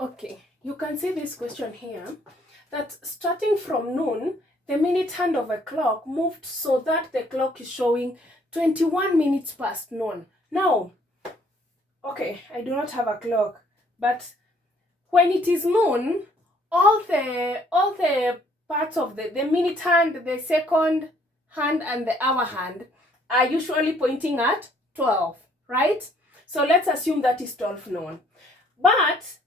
Okay, you can see this question here, that starting from noon, the minute hand of a clock moved so that the clock is showing 21 minutes past noon. Now, okay, I do not have a clock, but when it is noon, all the parts of the minute hand, the second hand, and the hour hand are usually pointing at 12, right? So let's assume that is 12 noon. But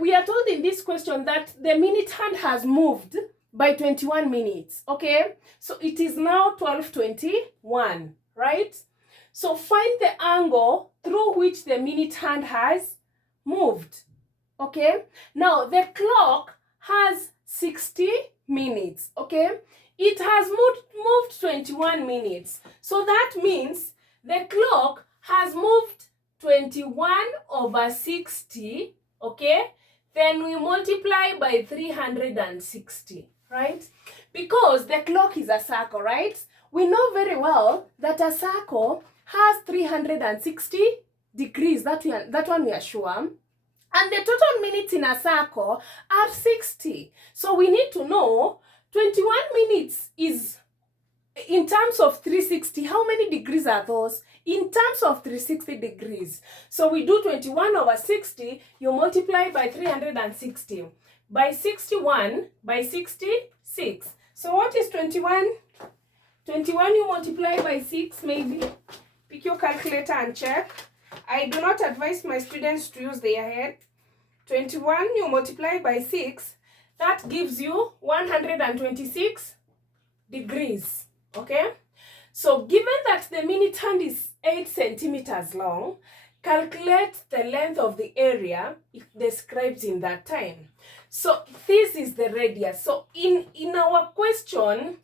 we are told in this question that the minute hand has moved by 21 minutes, okay? So it is now 12:21, right? So find the angle through which the minute hand has moved, okay? Now the clock has 60 minutes, okay? It has moved 21 minutes. So that means the clock has moved 21/60, okay? Then we multiply by 360, right? Because the clock is a circle, right? We know very well that a circle has 360 degrees. That one we are sure. And the total minutes in a circle are 60. So we need to know 21 minutes is, in terms of 360, how many degrees are those? In terms of 360 degrees. So we do 21/60, you multiply by 360. By 61, by 66. So what is 21? 21 you multiply by 6, maybe. Pick your calculator and check. I do not advise my students to use their head. 21 you multiply by 6, that gives you 126 degrees, okay? So given that the minute hand is 8 centimeters long, calculate the length of the area it describes in that time. So this is the radius. So in our question,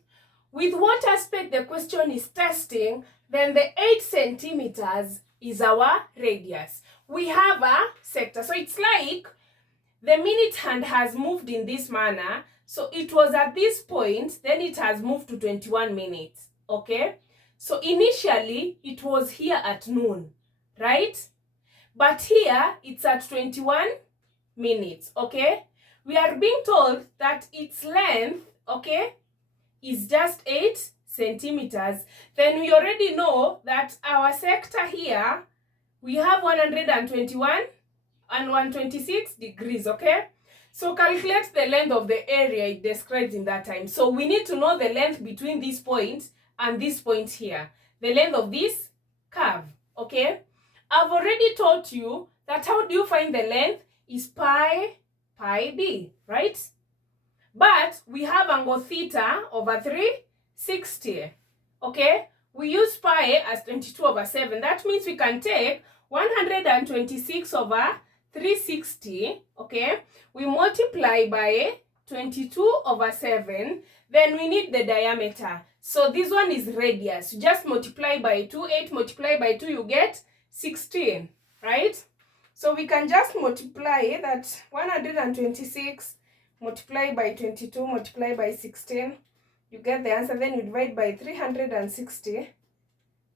with what aspect the question is testing, then the 8 centimeters is our radius. We have a sector. So it's like the minute hand has moved in this manner. So it was at this point, then it has moved to 21 minutes, okay? So initially, it was here at noon, right? But here, it's at 21 minutes, okay? We are being told that its length, okay, is just 8 centimeters. Then we already know that our sector here, we have 121 and 126 degrees, okay? So calculate the length of the area it describes in that time. So we need to know the length between this point and this point here. The length of this curve, okay? I've already taught you that how do you find the length is pi d, right? But we have angle theta over 360, okay? We use pi as 22/7. That means we can take 126/360, okay? We multiply by 22/7. Then we need the diameter. So this one is radius. You just multiply by 2. 8 multiply by 2, you get 16, right? So we can just multiply that 126 multiply by 22 multiply by 16. You get the answer. Then you divide by 360.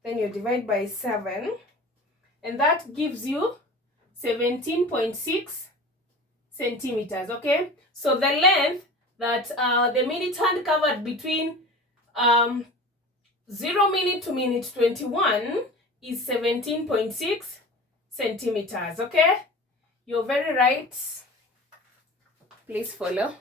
Then you divide by 7. And that gives you 17.6 centimeters, okay? So the length that the minute hand covered between 0 minute to minute 21 is 17.6 centimeters, okay? You're very right. Please follow.